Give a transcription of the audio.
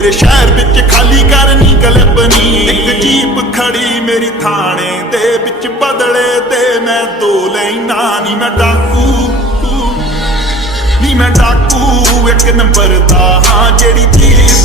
तेरे शहर विच खाली करनी कलपनी एक जीप खड़ी मेरी थाने दे विच बदले ते मैं दो लेना नी मैं डाकू नी मैं डाकू एक नंबर दा हाँ जेड़ी चीज